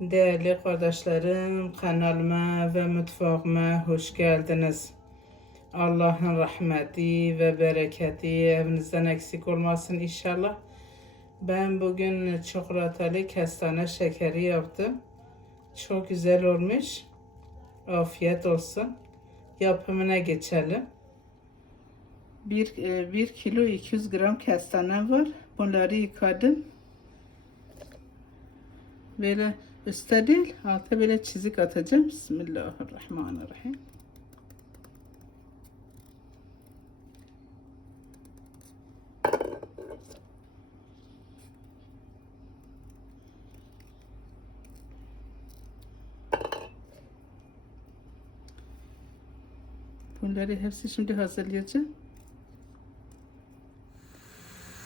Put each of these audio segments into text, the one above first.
Değerli kardeşlerim, kanalıma ve mutfağıma hoş geldiniz. Allah'ın rahmeti ve bereketi evinizden eksik olmasın inşallah. Ben bugün çikolatalı kestane şekeri yaptım. Çok güzel olmuş. Afiyet olsun. Yapımına geçelim. 1 1 kilo 200 gram kestane var. Bunları yıkadım. Böyle üstte değil, alta böyle çizik atacağım. Bismillahirrahmanirrahim. Bunları hepsi şimdi hazırlayacağım.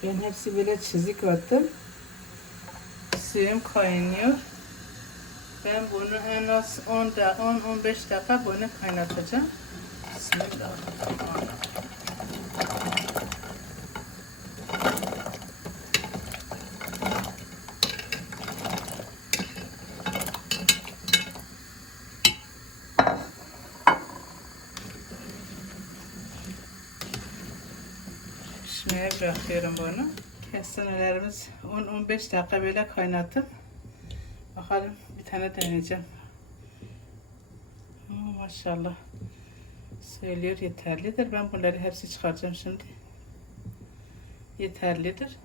Ben hepsi böyle çizik attım. Suyum kaynıyor. Ben bunu en az 10 da 10-15 dakika bunu kaynatacağım. Bismillahirrahmanirrahim. Pişmeye bırakıyorum bunu. Kestanelerimiz 10-15 dakika böyle kaynatıp bakalım tane deneyeceğim. Oo, maşallah. Söylüyor yeterlidir. Ben bunları hepsi çıkaracağım şimdi. Yeterlidir.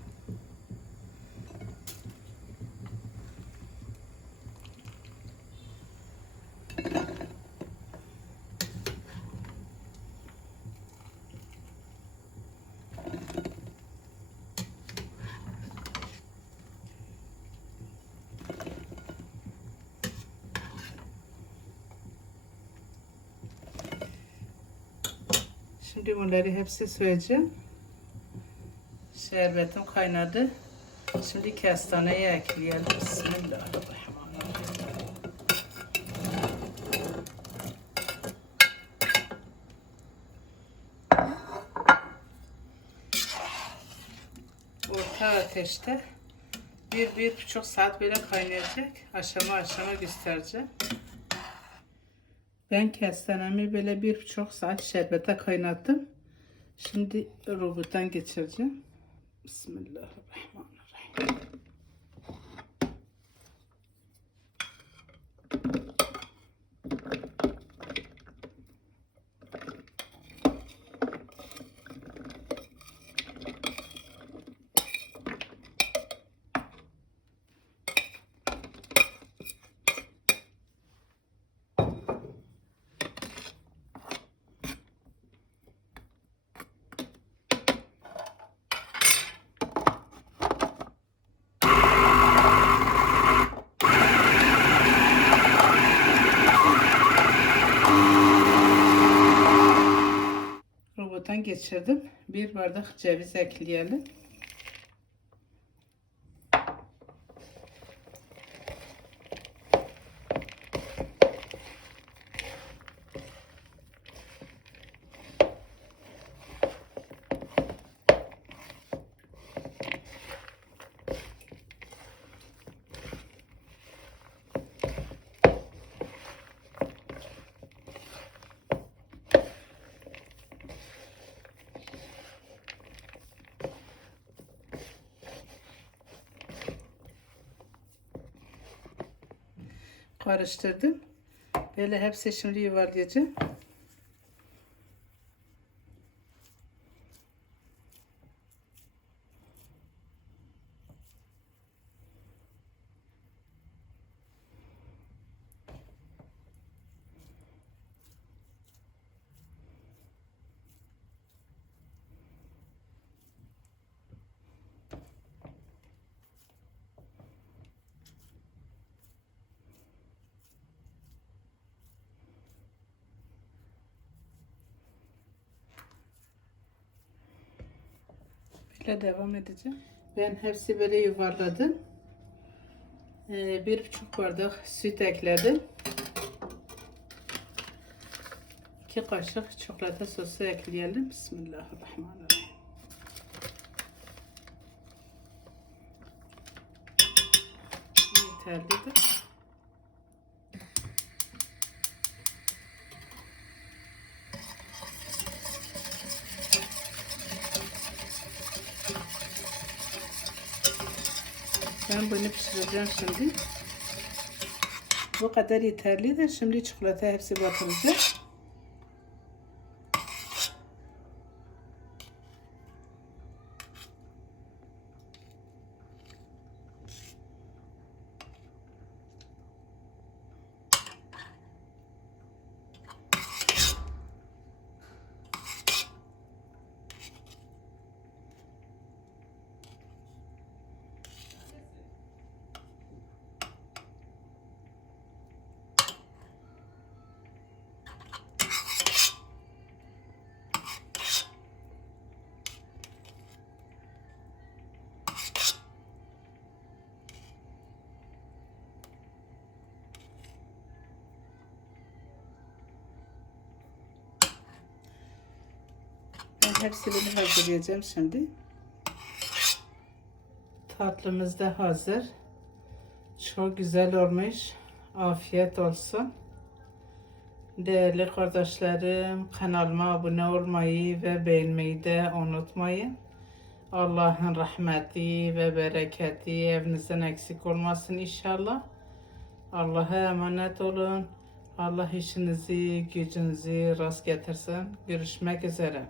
Şimdi bunları hepsi söyleyeceğim. Şerbetim kaynadı. Şimdi kestaneyi ekleyelim. Bismillahirrahmanirrahim. Orta ateşte bir, bir buçuk saat böyle kaynayacak. Aşama aşama göstereceğim. Ben kestanemi böyle bir buçuk saat şerbete kaynattım. Şimdi robottan geçireceğim. Bismillahirrahmanirrahim. Robottan geçirdim. Bir bardak ceviz ekleyelim. Karıştırdım. Böyle hepsi şimdi yuvarlayacağım. Böyle devam edeceğim. Ben hepsi böyle yuvarladım. Ee, bir buçuk bardak süt ekledim. İki kaşık çikolata sosu ekleyelim. Bismillahirrahmanirrahim. Yeterlidir. Bunu pişireceğim şimdi. Bu kadar yeterlidir. Şimdi çikolata hepsi batıracak. Ben hepsini hazırlayacağım şimdi. Tatlımız da hazır. Çok güzel olmuş. Afiyet olsun. Değerli kardeşlerim, kanalıma abone olmayı ve beğenmeyi de unutmayın. Allah'ın rahmeti ve bereketi evinizden eksik olmasın inşallah. Allah'a emanet olun. Allah işinizi, gücünüzü rast getirsin. Görüşmek üzere.